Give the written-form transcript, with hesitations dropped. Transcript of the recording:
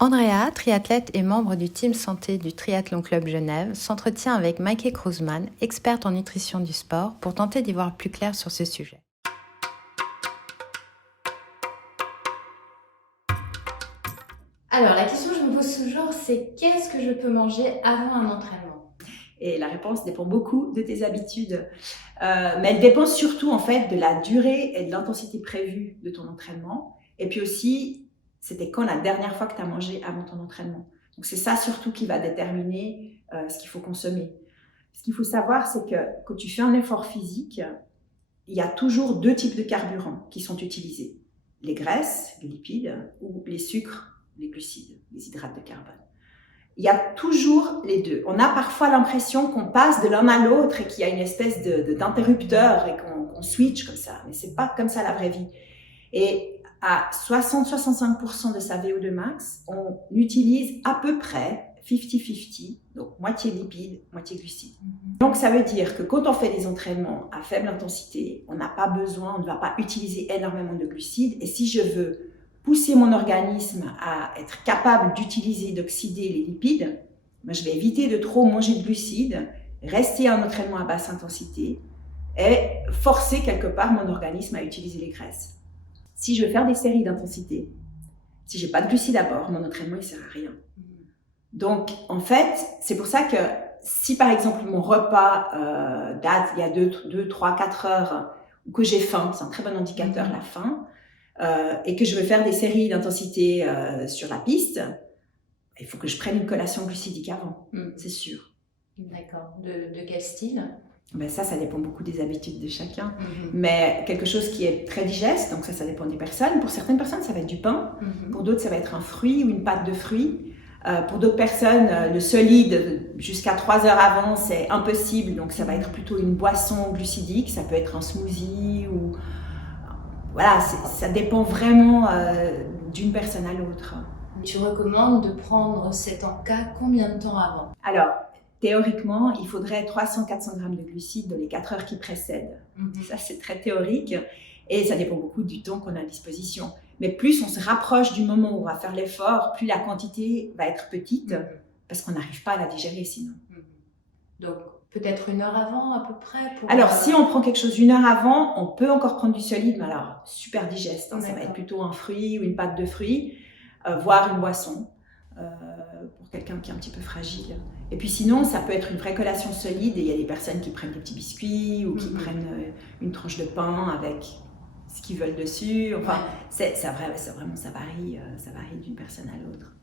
Andrea, triathlète et membre du team santé du Triathlon Club Genève, s'entretient avec Maike Kruzman, experte en nutrition du sport, pour tenter d'y voir plus clair sur ce sujet. Alors, la question que je me pose toujours, c'est qu'est-ce que je peux manger avant un entraînement ? Et la réponse dépend beaucoup de tes habitudes. Mais elle dépend surtout en fait de la durée et de l'intensité prévue de ton entraînement. Et puis aussi, c'était quand la dernière fois que tu as mangé avant ton entraînement. Donc c'est ça surtout qui va déterminer ce qu'il faut consommer. Ce qu'il faut savoir, c'est que quand tu fais un effort physique, il y a toujours deux types de carburants qui sont utilisés. Les graisses, les lipides, ou les sucres, les glucides, les hydrates de carbone. Il y a toujours les deux. On a parfois l'impression qu'on passe de l'un à l'autre et qu'il y a une espèce d'interrupteur et qu'on switch comme ça. Mais c'est pas comme ça la vraie vie. Et à 60-65% de sa VO2 max, on utilise à peu près 50-50, donc moitié lipides, moitié glucides. Donc ça veut dire que quand on fait des entraînements à faible intensité, on n'a pas besoin, on ne va pas utiliser énormément de glucides. Et si je veux pousser mon organisme à être capable d'utiliser, d'oxyder les lipides, ben je vais éviter de trop manger de glucides, rester à un entraînement à basse intensité et forcer quelque part mon organisme à utiliser les graisses. Si je veux faire des séries d'intensité, si je n'ai pas de glucides à bord, mon entraînement ne sert à rien. Donc, en fait, c'est pour ça que si par exemple mon repas date il y a 2, 3, 4 heures, ou que j'ai faim, c'est un très bon indicateur la faim, et que je veux faire des séries d'intensité sur la piste, il faut que je prenne une collation glucidique avant, c'est sûr. D'accord. De quel style ? Ben ça dépend beaucoup des habitudes de chacun. Mais quelque chose qui est très digeste, donc ça dépend des personnes. Pour certaines personnes, ça va être du pain. Pour d'autres, ça va être un fruit ou une pâte de fruits. Pour d'autres personnes, le solide, jusqu'à 3 heures avant, c'est impossible. Donc ça va être plutôt une boisson glucidique. Ça peut être un smoothie ou... Voilà, ça dépend vraiment d'une personne à l'autre. Tu recommandes de prendre cet encas combien de temps avant ? Alors, théoriquement, il faudrait 300-400 grammes de glucides dans les 4 heures qui précèdent. Ça, c'est très théorique et ça dépend beaucoup du temps qu'on a à disposition. Mais plus on se rapproche du moment où on va faire l'effort, plus la quantité va être petite parce qu'on n'arrive pas à la digérer sinon. Donc, peut-être 1 heure avant à peu près Alors, si on prend quelque chose 1 heure avant, on peut encore prendre du solide, mais alors super digeste. Ça va être plutôt un fruit ou une pâte de fruits, voire une boisson. Pour quelqu'un qui est un petit peu fragile. Et puis sinon, ça peut être une vraie collation solide et il y a des personnes qui prennent des petits biscuits ou qui prennent une tranche de pain avec ce qu'ils veulent dessus. Enfin, ça varie d'une personne à l'autre.